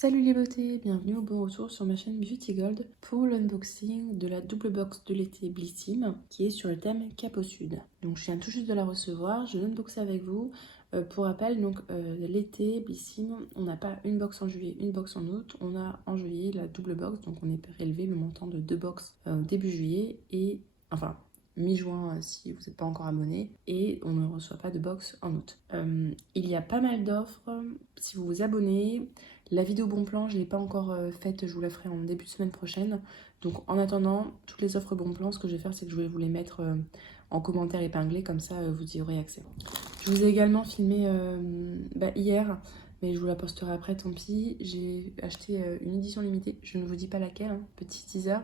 Salut les beautés, bienvenue au bon retour sur ma chaîne Beauty Gold pour l'unboxing de la double box de l'été Blissim qui est sur le thème Cap au Sud. Donc je viens tout juste de la recevoir, je vais l'unboxer avec vous. Pour rappel, donc l'été Blissim, on n'a pas une box en juillet, une box en août, on a en juillet la double box, donc on est prélevé le montant de 2 box début juillet et enfin mi-juin si vous n'êtes pas encore abonné, et on ne reçoit pas de box en août. Il y a pas mal d'offres si vous vous abonnez. La vidéo bon plan, je ne l'ai pas encore faite, je vous la ferai en début de semaine prochaine. Donc en attendant, toutes les offres bon plan, ce que je vais faire, c'est que je vais vous les mettre en commentaire épinglé, comme ça vous y aurez accès. Je vous ai également filmé hier, mais je vous la posterai après, tant pis. J'ai acheté une édition limitée, je ne vous dis pas laquelle, hein, petit teaser.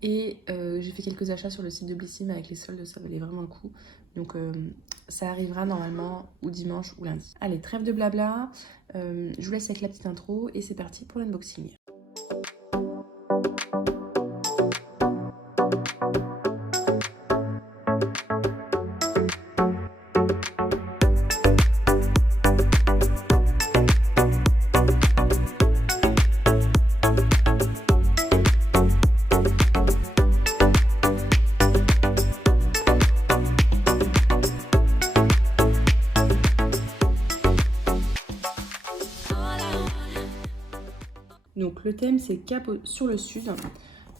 Et j'ai fait quelques achats sur le site de Blissim avec les soldes, ça valait vraiment le coup. Donc ça arrivera normalement ou dimanche ou lundi. Allez, trêve de blabla, je vous laisse avec la petite intro et c'est parti pour l'unboxing. Donc le thème c'est Cap sur le Sud.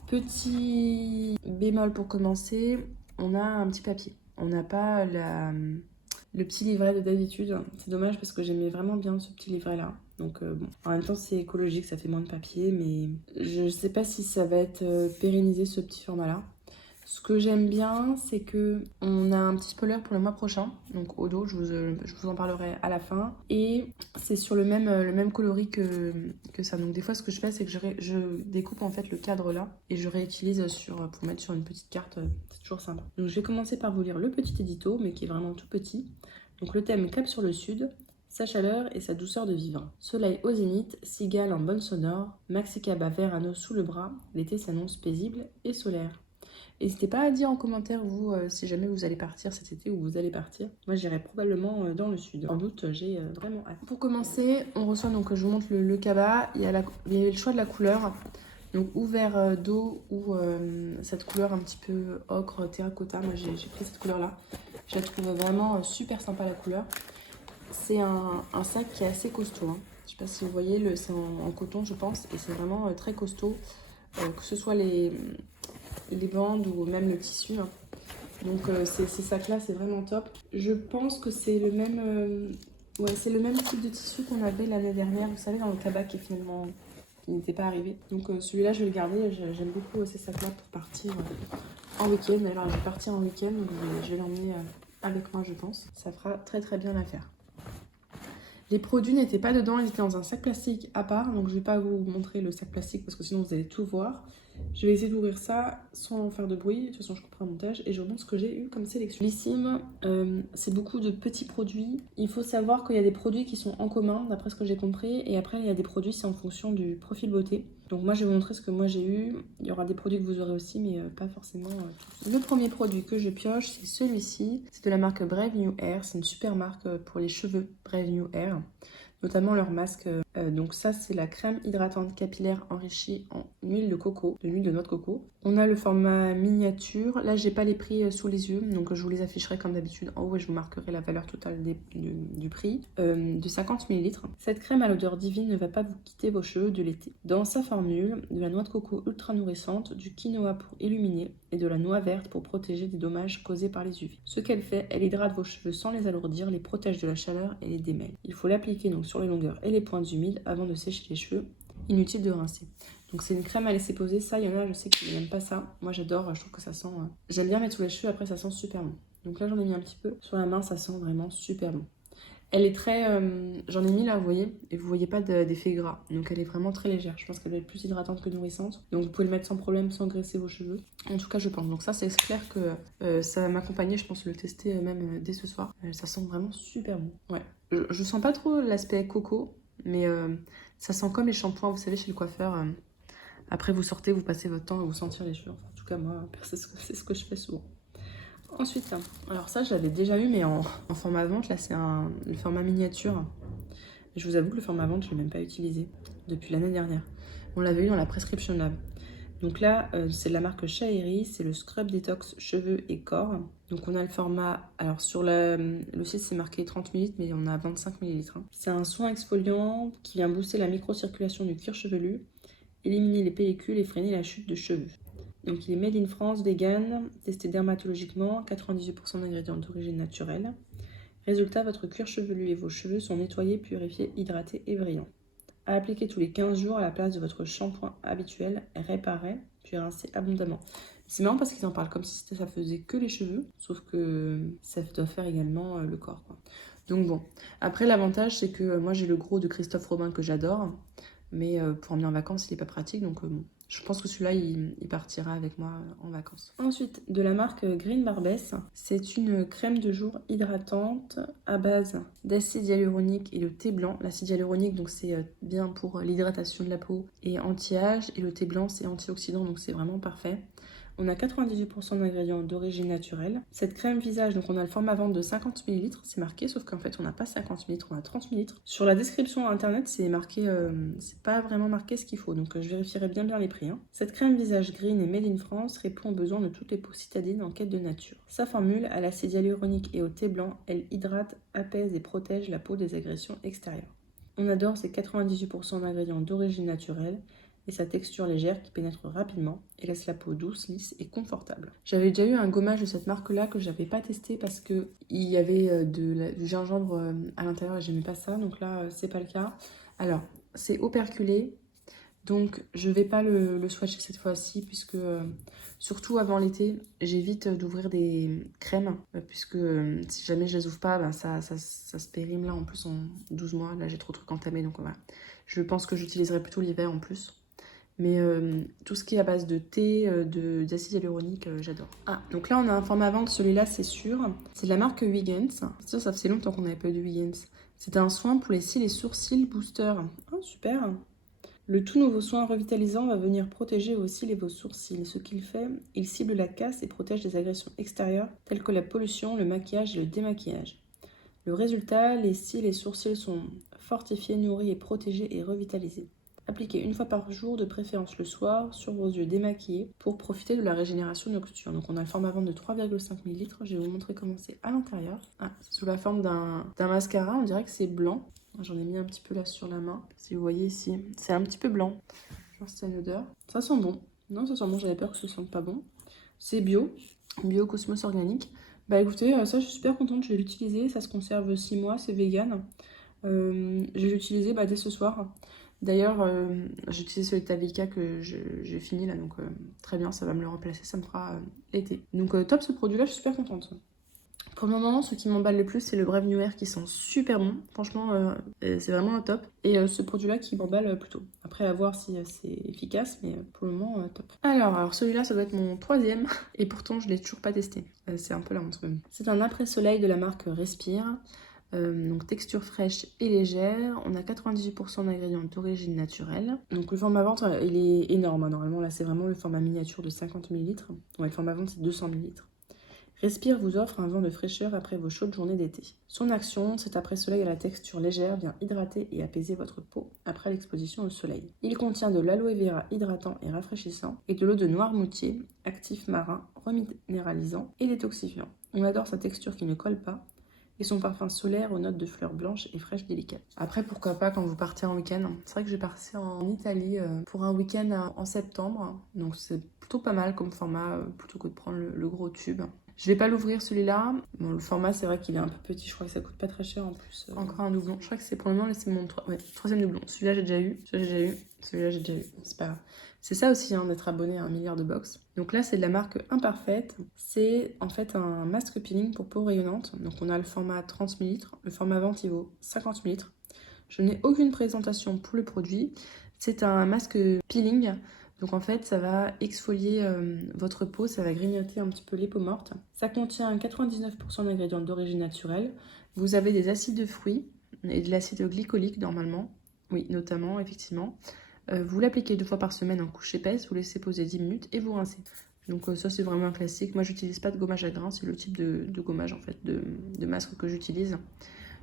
Petit bémol pour commencer, on a un petit papier. On n'a pas le petit livret de d'habitude. C'est dommage parce que j'aimais vraiment bien ce petit livret là. Donc bon, en même temps c'est écologique, ça fait moins de papier, mais je ne sais pas si ça va être pérennisé ce petit format là. Ce que j'aime bien, c'est que on a un petit spoiler pour le mois prochain, donc au dos, je vous en parlerai à la fin. Et c'est sur le même coloris que ça. Donc des fois, ce que je fais, c'est que je découpe en fait le cadre là et je réutilise pour mettre sur une petite carte. C'est toujours sympa. Donc je vais commencer par vous lire le petit édito, mais qui est vraiment tout petit. Donc le thème Cap sur le Sud. Sa chaleur et sa douceur de vivre. Soleil au zénith, cigale en bonne sonore, maxicaba vert anneau sous le bras, l'été s'annonce paisible et solaire. N'hésitez pas à dire en commentaire, vous, si jamais vous allez partir cet été ou vous allez partir. Moi, j'irai probablement dans le sud. En août, j'ai vraiment hâte. Pour commencer, on reçoit, donc je vous montre le cabas. Il y a le choix de la couleur. Donc, ou vert d'eau ou cette couleur un petit peu ocre, terracotta. Moi, j'ai pris cette couleur-là. Je la trouve vraiment super sympa, la couleur. C'est un sac qui est assez costaud. Hein. Je ne sais pas si vous voyez, c'est en coton, je pense. Et c'est vraiment très costaud. Que ce soit les bandes ou même le tissu. Hein. Donc ces sacs-là, c'est vraiment top. Je pense que c'est le même, c'est le même type de tissu qu'on avait l'année dernière, vous savez, dans le tabac qui finalement qui n'était pas arrivé. Donc celui-là, je vais le garder. J'aime beaucoup ces sacs-là pour partir en week-end. Alors je vais partir en week-end, donc je vais l'emmener avec moi, je pense. Ça fera très très bien l'affaire. Les produits n'étaient pas dedans, ils étaient dans un sac plastique à part, donc je ne vais pas vous montrer le sac plastique parce que sinon vous allez tout voir. Je vais essayer d'ouvrir ça sans faire de bruit, de toute façon je couperai un montage et je vous montre ce que j'ai eu comme sélection. Blissim, c'est beaucoup de petits produits. Il faut savoir qu'il y a des produits qui sont en commun, d'après ce que j'ai compris, et après il y a des produits, c'est en fonction du profil beauté. Donc moi je vais vous montrer ce que moi j'ai eu. Il y aura des produits que vous aurez aussi, mais pas forcément tous. Le premier produit que je pioche, c'est celui-ci. C'est de la marque Brave New Air, c'est une super marque pour les cheveux, Brave New Air. Notamment leur masque. Donc ça, c'est la crème hydratante capillaire enrichie en huile de coco, de l'huile de noix de coco. On a le format miniature. Là, j'ai pas les prix sous les yeux, donc je vous les afficherai comme d'habitude en haut et je vous marquerai la valeur totale du prix. De 50 ml. Cette crème à l'odeur divine ne va pas vous quitter vos cheveux de l'été. Dans sa formule, de la noix de coco ultra nourrissante, du quinoa pour illuminer et de la noix verte pour protéger des dommages causés par les UV. Ce qu'elle fait, elle hydrate vos cheveux sans les alourdir, les protège de la chaleur et les démêle. Il faut l'appliquer donc sur les longueurs et les pointes humides avant de sécher les cheveux. Inutile de rincer. Donc c'est une crème à laisser poser. Ça, il y en a, je sais qu'ils n'aiment pas ça. Moi j'adore, je trouve que ça sent... J'aime bien mettre sous les cheveux, après ça sent super bon. Donc là j'en ai mis un petit peu. Sur la main, ça sent vraiment super bon. Elle est très... j'en ai mis là, vous voyez, et vous voyez pas d'effet gras. Donc elle est vraiment très légère. Je pense qu'elle va être plus hydratante que nourrissante. Donc vous pouvez le mettre sans problème, sans graisser vos cheveux. En tout cas, je pense. Donc ça, c'est clair que ça va m'accompagner. Je pense le tester même dès ce soir. Ça sent vraiment super bon. Ouais. Je sens pas trop l'aspect coco, mais ça sent comme les shampoings, vous savez, chez le coiffeur. Après, vous sortez, vous passez votre temps à vous sentir les cheveux. Enfin, en tout cas, moi, c'est ce que je fais souvent. Ensuite, alors ça je l'avais déjà eu mais en format vente, là c'est le format miniature. Je vous avoue que le format vente je ne l'ai même pas utilisé. depuis l'année dernière. On l'avait eu dans la Prescription Lab. Donc là, c'est de la marque Shaeri, c'est le Scrub Detox cheveux et corps. Donc on a le format, alors sur le site c'est marqué 30 ml, mais on a 25 ml. C'est un soin exfoliant qui vient booster la microcirculation du cuir chevelu, éliminer les pellicules et freiner la chute de cheveux. Donc il est made in France, vegan, testé dermatologiquement, 98% d'ingrédients d'origine naturelle. Résultat, votre cuir chevelu et vos cheveux sont nettoyés, purifiés, hydratés et brillants. À appliquer tous les 15 jours à la place de votre shampoing habituel, réparé, puis rincé abondamment. C'est marrant parce qu'ils en parlent comme si ça faisait que les cheveux, sauf que ça doit faire également le corps, quoi. Donc bon, après l'avantage c'est que moi j'ai le gros de Christophe Robin que j'adore, mais pour emmener en vacances il n'est pas pratique, donc bon, je pense que celui-là il partira avec moi en vacances. Ensuite, de la marque Green Barbess, c'est une crème de jour hydratante à base d'acide hyaluronique et de thé blanc. L'acide hyaluronique, donc c'est bien pour l'hydratation de la peau et anti-âge, et le thé blanc c'est antioxydant, donc c'est vraiment parfait. On a 98% d'ingrédients d'origine naturelle. Cette crème visage, donc on a le format vente de 50 ml, c'est marqué, sauf qu'en fait on n'a pas 50 ml, on a 30 ml. Sur la description internet, c'est marqué, c'est pas vraiment marqué ce qu'il faut, donc je vérifierai bien les prix. Cette crème visage green et made in France répond aux besoins de toutes les peaux citadines en quête de nature. Sa formule, à l'acide hyaluronique et au thé blanc, elle hydrate, apaise et protège la peau des agressions extérieures. On adore ses 98% d'ingrédients d'origine naturelle et sa texture légère qui pénètre rapidement et laisse la peau douce, lisse et confortable. J'avais déjà eu un gommage de cette marque-là que j'avais pas testé parce qu'il y avait du gingembre à l'intérieur et j'aimais pas ça, donc là c'est pas le cas. Alors, c'est operculé, donc je vais pas le swatcher cette fois-ci puisque surtout avant l'été, j'évite d'ouvrir des crèmes puisque si jamais je les ouvre pas, ben ça se périme là en plus en 12 mois. Là j'ai trop de trucs entamés, donc voilà. Je pense que j'utiliserai plutôt l'hiver en plus. Mais tout ce qui est à base de thé, d'acide hyaluronique, j'adore. Ah, donc là on a un format vente, celui-là c'est sûr. C'est de la marque Wiggins. Ça faisait longtemps qu'on n'avait pas eu de Wiggins. C'est un soin pour les cils et sourcils booster. Ah, super. Le tout nouveau soin revitalisant va venir protéger vos cils et vos sourcils. Ce qu'il fait, il cible la casse et protège des agressions extérieures telles que la pollution, le maquillage et le démaquillage. Le résultat, les cils et sourcils sont fortifiés, nourris et protégés et revitalisés. Appliquez une fois par jour, de préférence le soir, sur vos yeux démaquillés pour profiter de la régénération nocturne. Donc on a le format vente de 3,5 ml. Je vais vous montrer comment c'est à l'intérieur. Ah, sous la forme d'un mascara, on dirait que c'est blanc. J'en ai mis un petit peu là sur la main. Si vous voyez ici, c'est un petit peu blanc. Je pense que c'est une odeur. Ça sent bon. Non, ça sent bon, j'avais peur que ce sente pas bon. C'est bio Cosmos organique. Bah écoutez, ça je suis super contente, je vais l'utiliser. Ça se conserve 6 mois, c'est vegan. Je vais l'utiliser dès ce soir. D'ailleurs, j'ai utilisé celui de Talika que j'ai fini là, donc très bien, ça va me le remplacer, ça me fera l'été. Donc top ce produit-là, je suis super contente. Pour le moment, ce qui m'emballe le plus, c'est le Brave New Air qui sent super bon. Franchement, c'est vraiment un top. Et ce produit-là qui m'emballe plutôt. Après, à voir si c'est efficace, mais pour le moment, top. Alors celui-là, ça doit être mon troisième. Et pourtant, je ne l'ai toujours pas testé. C'est un peu la honte même. C'est un après-soleil de la marque Respire. Donc texture fraîche et légère. On a 98% d'ingrédients d'origine naturelle. Donc le format vente, il est énorme. Hein. Normalement, là, c'est vraiment le format miniature de 50 ml. Ouais, le format vente, c'est 200 ml. Respire vous offre un vent de fraîcheur après vos chaudes journées d'été. Son action, cet après-soleil à la texture légère, vient hydrater et apaiser votre peau après l'exposition au soleil. Il contient de l'aloe vera hydratant et rafraîchissant et de l'eau de noirmoutier, actif marin, reminéralisant et détoxifiant. On adore sa texture qui ne colle pas et son parfum solaire aux notes de fleurs blanches et fraîches délicates. Après, pourquoi pas quand vous partez en week-end. C'est vrai que je vais partir en Italie pour un week-end en septembre, donc c'est plutôt pas mal comme format plutôt que de prendre le gros tube. Je vais pas l'ouvrir celui-là. Bon, le format, c'est vrai qu'il est un peu petit. Je crois que ça coûte pas très cher en plus. Encore un doublon. Je crois que c'est pour le moment, c'est mon troisième doublon. Celui-là, j'ai déjà eu. Celui-là, j'ai déjà eu. C'est pas grave. C'est ça aussi, hein, d'être abonné à 1 milliard de box. Donc là, c'est de la marque Imparfaite. C'est en fait un masque peeling pour peau rayonnante. Donc on a le format 30 ml. Le format vente, il vaut 50 ml. Je n'ai aucune présentation pour le produit. C'est un masque peeling. Donc en fait, ça va exfolier votre peau, ça va grignoter un petit peu les peaux mortes. Ça contient 99% d'ingrédients d'origine naturelle. Vous avez des acides de fruits et de l'acide glycolique normalement. Oui, notamment, effectivement. Vous l'appliquez 2 fois par semaine en couche épaisse, vous laissez poser 10 minutes et vous rincez. Donc ça, c'est vraiment un classique. Moi, j'utilise pas de gommage à grains, c'est le type de gommage en fait, de masque que j'utilise.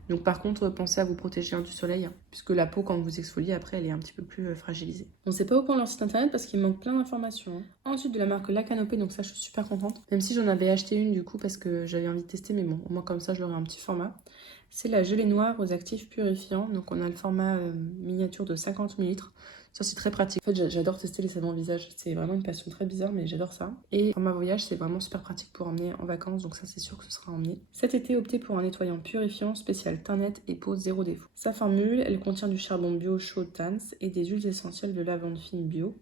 Donc par contre, pensez à vous protéger du soleil, puisque la peau, quand vous exfoliez, après, elle est un petit peu plus fragilisée. On ne sait pas où prendre leur site internet parce qu'il manque plein d'informations. Ensuite, de la marque La Canopée, donc ça, je suis super contente. Même si j'en avais acheté une du coup parce que j'avais envie de tester, mais bon, au moins comme ça, je l'aurai un petit format. C'est la gelée noire aux actifs purifiants. Donc on a le format miniature de 50 ml. Ça, c'est très pratique. En fait, j'adore tester les savons visage. C'est vraiment une passion très bizarre, mais j'adore ça. Et format voyage, c'est vraiment super pratique pour emmener en vacances. Donc ça, c'est sûr que ce sera emmené. Cet été, optez pour un nettoyant purifiant spécial teint net et peau zéro défaut. Sa formule, elle contient du charbon bio chaud Tans et des huiles essentielles de lavande fine bio,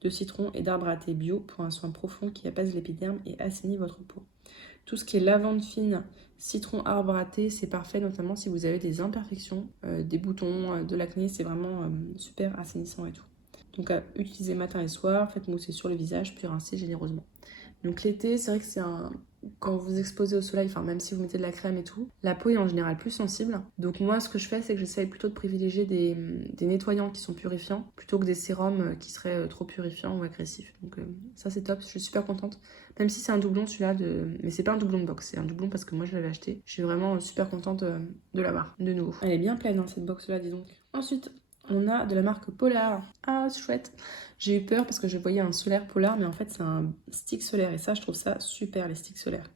de citron et d'arbre à thé bio pour un soin profond qui apaise l'épiderme et assainit votre peau. Tout ce qui est lavande fine, citron, arbre à thé, c'est parfait, notamment si vous avez des imperfections, des boutons, de l'acné, c'est vraiment super assainissant et tout. Donc à utiliser matin et soir, faites mousser sur le visage, puis rincez généreusement. Donc l'été, c'est vrai que c'est un... Quand vous exposez au soleil, enfin même si vous mettez de la crème et tout, la peau est en général plus sensible. Donc moi, ce que je fais, c'est que j'essaye plutôt de privilégier des nettoyants qui sont purifiants, plutôt que des sérums qui seraient trop purifiants ou agressifs. Donc ça, c'est top, je suis super contente. Même si c'est un doublon celui-là, mais c'est pas un doublon de box, c'est un doublon parce que moi je l'avais acheté. Je suis vraiment super contente de l'avoir, de nouveau. Elle est bien pleine, hein, cette box-là, dis donc. Ensuite, on a de la marque Polar. Ah, c'est chouette. J'ai eu peur parce que je voyais un solaire Polar, mais en fait, c'est un stick solaire. Et ça, je trouve ça super, les sticks solaires.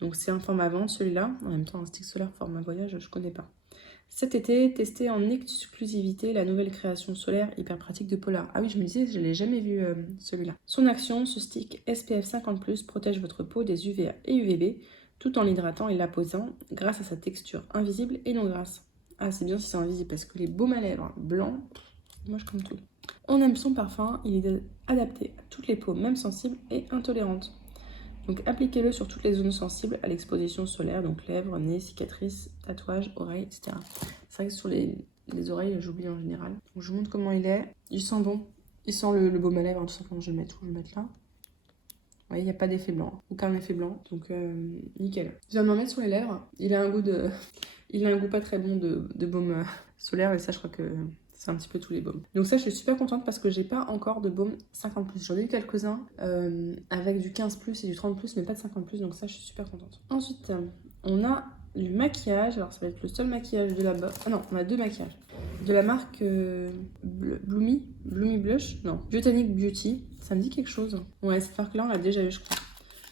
Donc, c'est un format vente, celui-là. En même temps, un stick solaire format voyage, je connais pas. Cet été, testez en exclusivité la nouvelle création solaire hyper pratique de Polar. Ah oui, je me disais, je ne l'ai jamais vu celui-là. Son action, ce stick SPF 50+, protège votre peau des UVA et UVB, tout en l'hydratant et l'apposant grâce à sa texture invisible et non grasse. Ah, c'est bien si c'est invisible parce que les baumes à lèvres blancs, moi je comme tout. On aime son parfum, il est adapté à toutes les peaux, même sensibles et intolérantes. Donc appliquez-le sur toutes les zones sensibles à l'exposition solaire, donc lèvres, nez, cicatrices, tatouages, oreilles, etc. C'est vrai que sur les oreilles, j'oublie en général. Donc je vous montre comment il est. Il sent bon. Il sent le baume à lèvres, tout simplement. Je vais le mettre où? Je vais le mettre là. Oui, il n'y a pas d'effet blanc. Aucun effet blanc. Donc nickel. Je viens de m'en mettre sur les lèvres. Il a un goût de... Il a un goût pas très bon de baume solaire. Et ça, je crois que... c'est un petit peu tous les baumes. Donc ça, je suis super contente parce que j'ai pas encore de baume 50+. J'en ai eu quelques-uns avec du 15+ et du 30+, mais pas de 50+. Donc ça, je suis super contente. Ensuite, on a du maquillage. Alors ça va être le seul maquillage de là-bas. Ah non, on a deux maquillages. De la marque Bloomy Blush. Non, Botanic Beauty. Ça me dit quelque chose. Ouais, cette marque-là, on l'a déjà eu, je crois.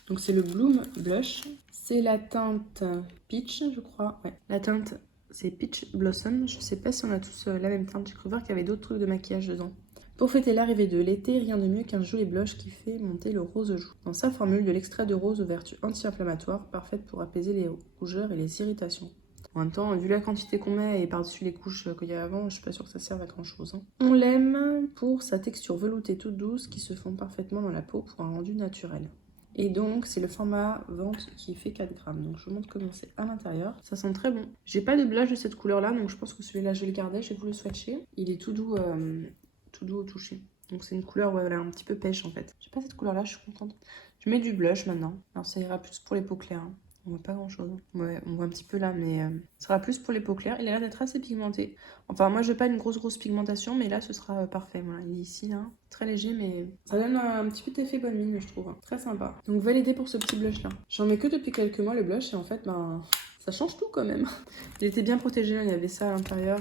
Donc c'est le Bloom Blush. C'est la teinte Peach, je crois. Ouais, la teinte... c'est Peach Blossom. Je sais pas si on a tous la même teinte. J'ai cru voir qu'il y avait d'autres trucs de maquillage dedans. Pour fêter l'arrivée de l'été, rien de mieux qu'un joli blush qui fait monter le rose joue. Dans sa formule, de l'extrait de rose aux vertus anti-inflammatoires, parfaite pour apaiser les rougeurs et les irritations. En même temps, vu la quantité qu'on met et par-dessus les couches qu'il y a avant, je suis pas sûre que ça serve à grand chose. Hein. On l'aime pour sa texture veloutée toute douce qui se fond parfaitement dans la peau pour un rendu naturel. Et donc, c'est le format vente qui fait 4 grammes. Donc, je vous montre comment c'est à l'intérieur. Ça sent très bon. J'ai pas de blush de cette couleur-là, donc je pense que celui-là, je vais le garder. Je vais vous le swatcher. Il est tout doux au toucher. Donc, c'est une couleur, ouais, voilà, un petit peu pêche, en fait. J'ai pas cette couleur-là, je suis contente. Je mets du blush maintenant. Alors, ça ira plus pour les peaux claires. Hein. On voit pas grand-chose. Ouais, on voit un petit peu là, mais ça sera plus pour les peaux claires. Il a l'air d'être assez pigmenté. Enfin, moi, je n'ai pas une grosse pigmentation, mais là, ce sera parfait. Voilà, il est ici, là. Très léger, mais ça donne un petit peu d'effet bonne mine, je trouve. Très sympa. Donc, validé pour ce petit blush-là. J'en mets que depuis quelques mois, le blush, et en fait, ben, ça change tout quand même. Il était bien protégé, il y avait ça à l'intérieur.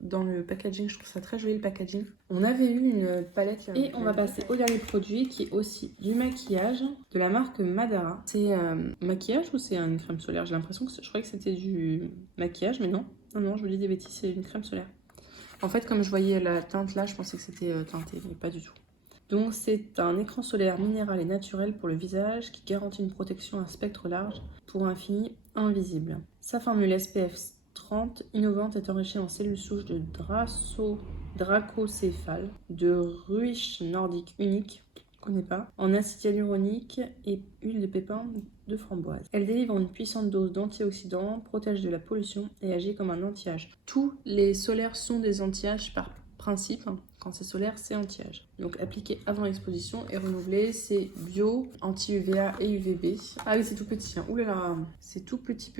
Dans le packaging, je trouve ça très joli le packaging. On avait eu une palette et on va passer au dernier produit qui est aussi du maquillage de la marque Madara. C'est maquillage ou c'est une crème solaire? J'ai l'impression que je croyais que c'était du maquillage, mais non. Non, je vous dis des bêtises, c'est une crème solaire. En fait, comme je voyais la teinte là, je pensais que c'était teinté, mais pas du tout. Donc c'est un écran solaire minéral et naturel pour le visage qui garantit une protection à spectre large pour un fini invisible. Sa formule SPF 30, innovante, est enrichie en cellules souches de dracocéphale, de ruche nordique unique, je connais pas, en acide hyaluronique et huile de pépin de framboise. Elle délivre une puissante dose d'antioxydants, protège de la pollution et agit comme un anti-âge. Tous les solaires sont des anti-âges par principe. Quand c'est solaire, c'est anti-âge. Donc appliqué avant l'exposition et renouvelé, c'est bio, anti-UVA et UVB. Ah oui, c'est tout petit. Hein. Ouh là là, c'est tout petit.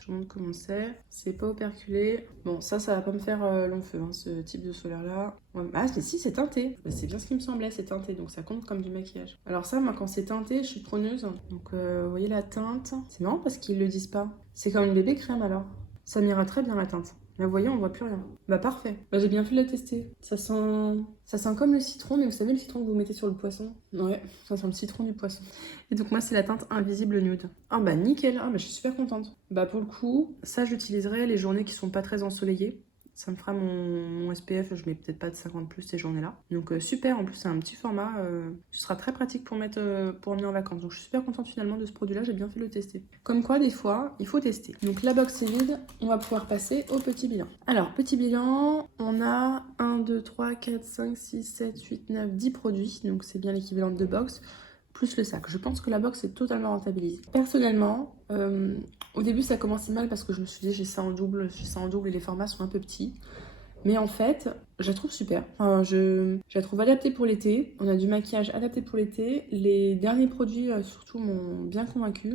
Je vous montre comment c'est. C'est pas operculé. Bon, ça va pas me faire long feu, hein, ce type de solaire-là. Ouais, ah, mais si, c'est teinté. Bah, c'est bien ce qui me semblait, c'est teinté. Donc ça compte comme du maquillage. Alors ça, moi, quand c'est teinté, je suis preneuse. Donc vous voyez la teinte. C'est marrant parce qu'ils le disent pas. C'est comme une bébé crème alors. Ça m'ira très bien la teinte. Là, vous voyez, on voit plus rien. Bah parfait. Bah j'ai bien fait de la tester. Ça sent comme le citron, mais vous savez le citron que vous mettez sur le poisson? Ouais, ça sent le citron du poisson. Et donc moi c'est la teinte Invisible Nude. Ah bah nickel, ah bah je suis super contente. Bah pour le coup, ça j'utiliserai les journées qui sont pas très ensoleillées. Ça me fera mon SPF, je mets peut-être pas de 50 plus ces journées-là. Donc super, en plus c'est un petit format, ce sera très pratique pour mettre pour emmener en vacances. Donc je suis super contente finalement de ce produit-là, j'ai bien fait de le tester. Comme quoi des fois, il faut tester. Donc la box est vide, on va pouvoir passer au petit bilan. Alors petit bilan, on a 1, 2, 3, 4, 5, 6, 7, 8, 9, 10 produits. Donc c'est bien l'équivalent de 2 box. Plus le sac. Je pense que la box est totalement rentabilisée. Personnellement, au début ça commençait mal parce que je me suis dit j'ai ça en double et les formats sont un peu petits. Mais en fait, je la trouve super. Enfin, je la trouve adaptée pour l'été. On a du maquillage adapté pour l'été. Les derniers produits surtout m'ont bien convaincue.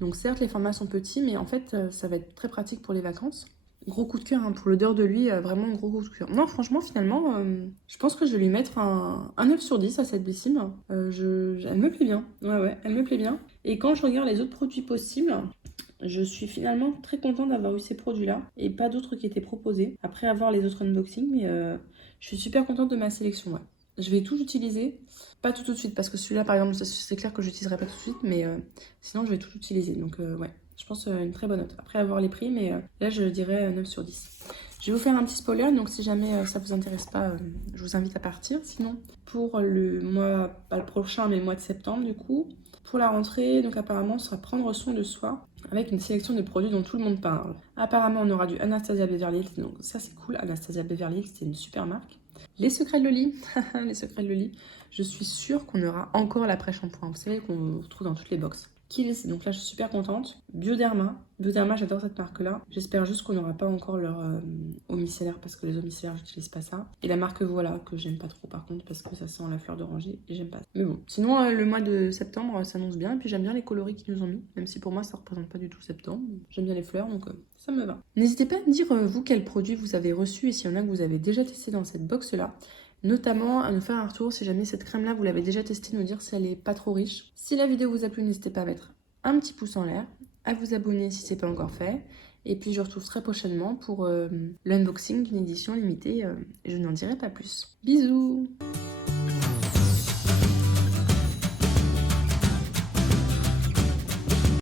Donc certes les formats sont petits mais en fait ça va être très pratique pour les vacances. Gros coup de cœur hein, pour l'odeur de lui, vraiment gros coup de cœur. Non, franchement, finalement, je pense que je vais lui mettre un 9 sur 10 à cette Bessime. Elle me plaît bien. Ouais, elle me plaît bien. Et quand je regarde les autres produits possibles, je suis finalement très contente d'avoir eu ces produits-là et pas d'autres qui étaient proposés. Après avoir les autres unboxings, mais je suis super contente de ma sélection. Ouais. Je vais tout utiliser. Pas tout de suite, parce que celui-là, par exemple, c'est clair que je l'utiliserai pas tout de suite, mais sinon, je vais tout utiliser. Donc, ouais. Je pense une très bonne note. Après avoir les prix, mais là je dirais 9 sur 10. Je vais vous faire un petit spoiler, donc si jamais ça vous intéresse pas, je vous invite à partir. Sinon, pour le mois, pas le prochain, mais le mois de septembre du coup, pour la rentrée, donc apparemment, ce sera prendre soin de soi avec une sélection de produits dont tout le monde parle. Apparemment, on aura du Anastasia Beverly Hills, donc ça c'est cool. Anastasia Beverly Hills, c'est une super marque. Les secrets de Loli, les secrets de Loli. Je suis sûre qu'on aura encore l'après-shampoing, vous savez, qu'on retrouve dans toutes les boxes. Kiehl's, donc là je suis super contente. Bioderma, j'adore cette marque-là. J'espère juste qu'on n'aura pas encore leur eau micellaire parce que les eaux micellaires, j'utilise pas ça. Et la marque Voilà, que j'aime pas trop par contre parce que ça sent la fleur d'oranger et j'aime pas. Mais bon, sinon le mois de septembre s'annonce bien et puis j'aime bien les coloris qu'ils nous ont mis, même si pour moi ça représente pas du tout septembre. J'aime bien les fleurs donc ça me va. N'hésitez pas à me dire vous quel produit vous avez reçu et s'il y en a que vous avez déjà testé dans cette box-là. Notamment à nous faire un retour si jamais cette crème là vous l'avez déjà testée, nous dire si elle est pas trop riche. Si la vidéo vous a plu, n'hésitez pas à mettre un petit pouce en l'air, à vous abonner si ce n'est pas encore fait. Et puis je vous retrouve très prochainement pour l'unboxing d'une édition limitée et je n'en dirai pas plus. Bisous!